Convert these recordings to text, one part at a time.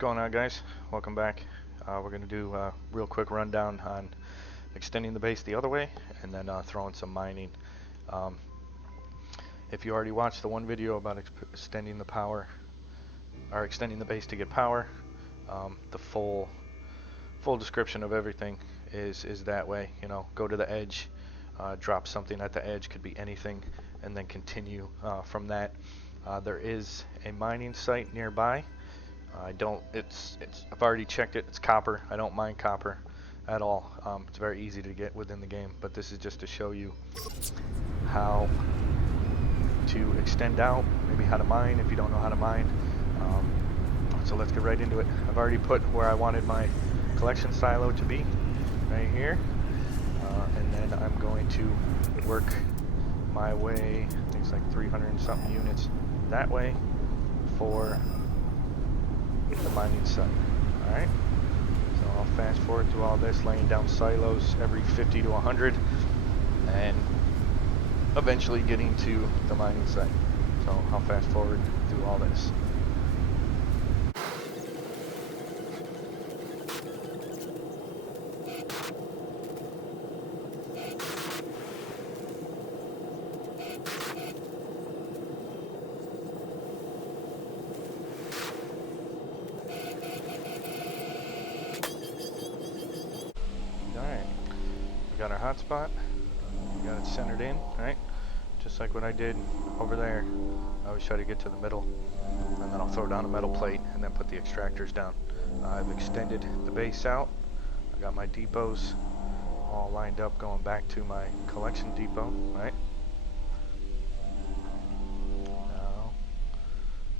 going on, guys? Welcome back. We're going to do a real quick rundown on extending the base the other way and then throwing some mining. If you already watched the one video about extending the power or extending the base to get power, the full description of everything is that way. You know, go to the edge, drop something at the edge, could be anything, and then continue from that. There is a mining site nearby. I've already checked it. It's copper. I don't mine copper at all. It's very easy to get within the game, but this is just to show you how to extend out, maybe how to mine if you don't know how to mine. So let's get right into it. I've already put where I wanted my collection silo to be, right here, and then I'm going to work my way, I think it's like 300 and something units that way for the mining site. Alright, so I'll fast forward through all this, laying down silos every 50 to 100 and eventually getting to the mining site. So I'll fast forward through all this. Got our hotspot, we got it centered in, right? Just like what I did over there. I always try to get to the middle, and then I'll throw down a metal plate and then put the extractors down. I've extended the base out. I got my depots all lined up going back to my collection depot, right? Now,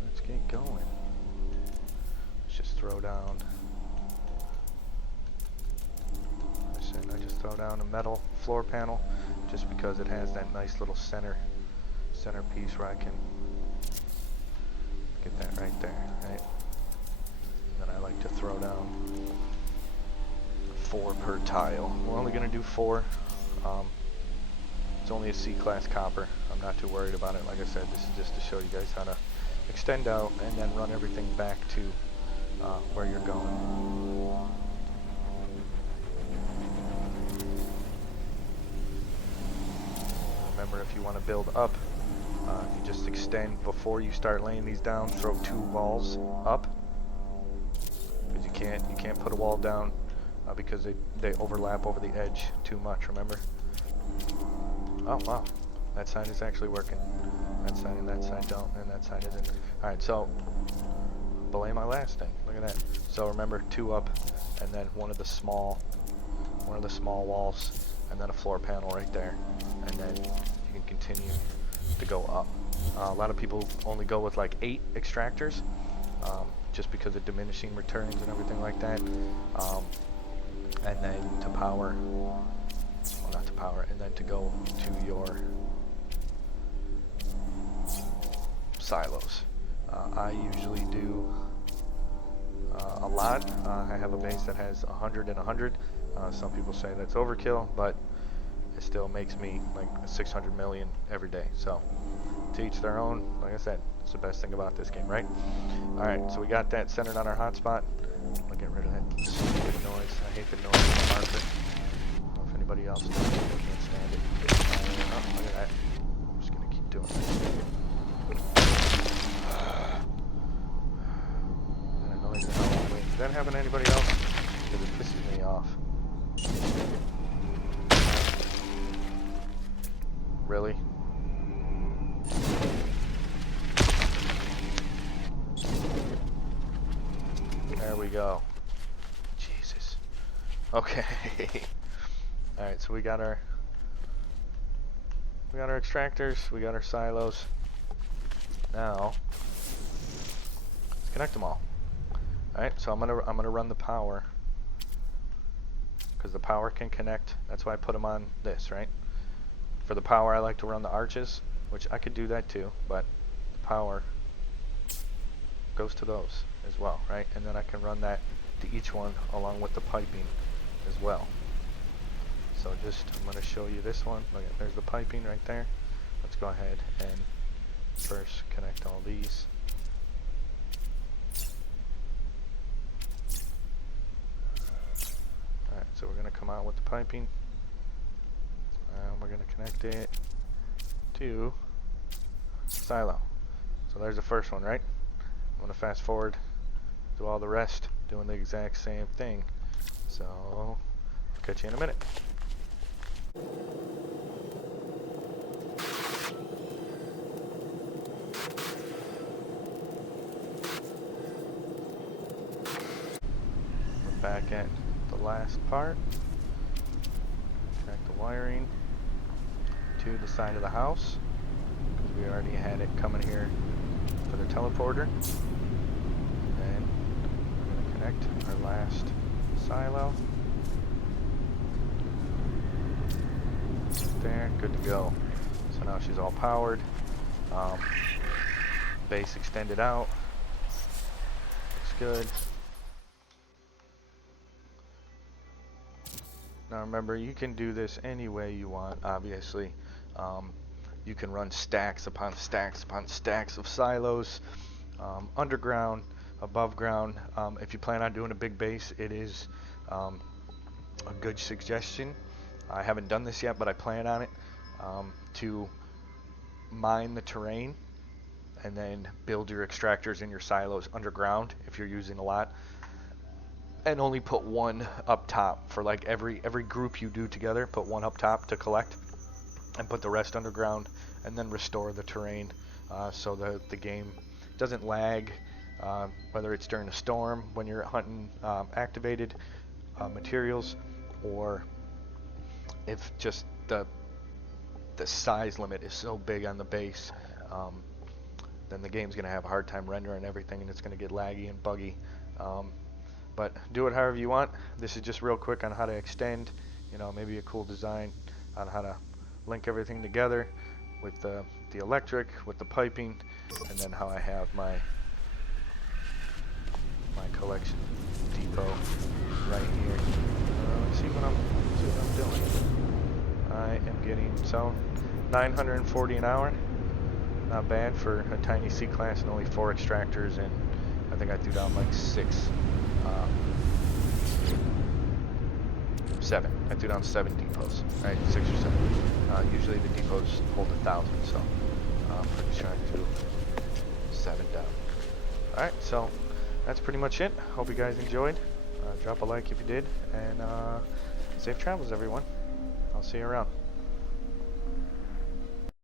let's get going. Let's just throw down. I just throw down a metal floor panel just because it has that nice little center piece where I can get that right there, right? And then I like to throw down 4 per tile. We're only going to do 4. It's only a C-class copper. I'm not too worried about it. Like I said, this is just to show you guys how to extend out and then run everything back to where you're going. Remember, if you want to build up, you just extend before you start laying these down. Throw 2 walls up, because you can't put a wall down because they overlap over the edge too much. Remember? Oh wow, that side is actually working. That side and that side don't, and that side isn't. All right, so belay my last thing. Look at that. So remember, 2 up, and then one of the small walls, and then a floor panel right there, and then you can continue to go up. A lot of people only go with like 8 extractors, just because of diminishing returns and everything like that. And then to power, well, not to power, and then to go to your silos. I usually do a lot. I have a base that has 100 and 100. Some people say that's overkill, but it still makes me like 600 million every day. So to each their own. Like I said, it's the best thing about this game, right? Alright, so we got that centered on our hotspot. I'll get rid of that stupid noise. I hate the noise of the marker. I don't know if anybody else does. I can't stand it. Oh, look at that. I'm just gonna keep doing that. That noise in the hallway. Does that happen to anybody else? Because it pisses me off. Really? There we go. Jesus. Okay. Alright, so we got our extractors, we got our silos. Now let's connect them all. Alright, so I'm gonna run the power, because the power can connect. That's why I put them on this, right? For the power, I like to run the arches, which I could do that too, but the power goes to those as well, right? And then I can run that to each one along with the piping as well. So I'm going to show you this one. Look, there's the piping right there. Let's go ahead and first connect all these. piping. And we're going to connect it to silo. So there's the first one, right? I'm going to fast forward, do all the rest, doing the exact same thing. So I'll catch you in a minute. We're back at the last part. Connect the wiring to the side of the house, because we already had it coming here for the teleporter. Then we're going to connect our last silo. There, good to go. So now she's all powered. Base extended out. Looks good. Now remember, you can do this any way you want, obviously. You can run stacks upon stacks upon stacks of silos, underground, above ground. If you plan on doing a big base, it is a good suggestion. I haven't done this yet, but I plan on it, to mine the terrain and then build your extractors in your silos underground if you're using a lot, and only put one up top for like every group you do together. Put one up top to collect, and put the rest underground, and then restore the terrain so the game doesn't lag, whether it's during a storm when you're hunting activated materials, or if just the size limit is so big on the base, then the game's going to have a hard time rendering everything, and it's going to get laggy and buggy. But do it however you want. This is just real quick on how to extend, maybe a cool design on how to link everything together with the electric, with the piping, and then how I have my collection depot right here. Let's see what I'm doing. I am getting 940 an hour. Not bad for a tiny C-class and only 4 extractors, and I think I threw down like 7. I threw down 7 depots, right? 6 or 7. Usually the depots hold 1,000, so I'm pretty sure I threw 7 down. Alright, so that's pretty much it. Hope you guys enjoyed. Drop a like if you did, and safe travels, everyone. I'll see you around.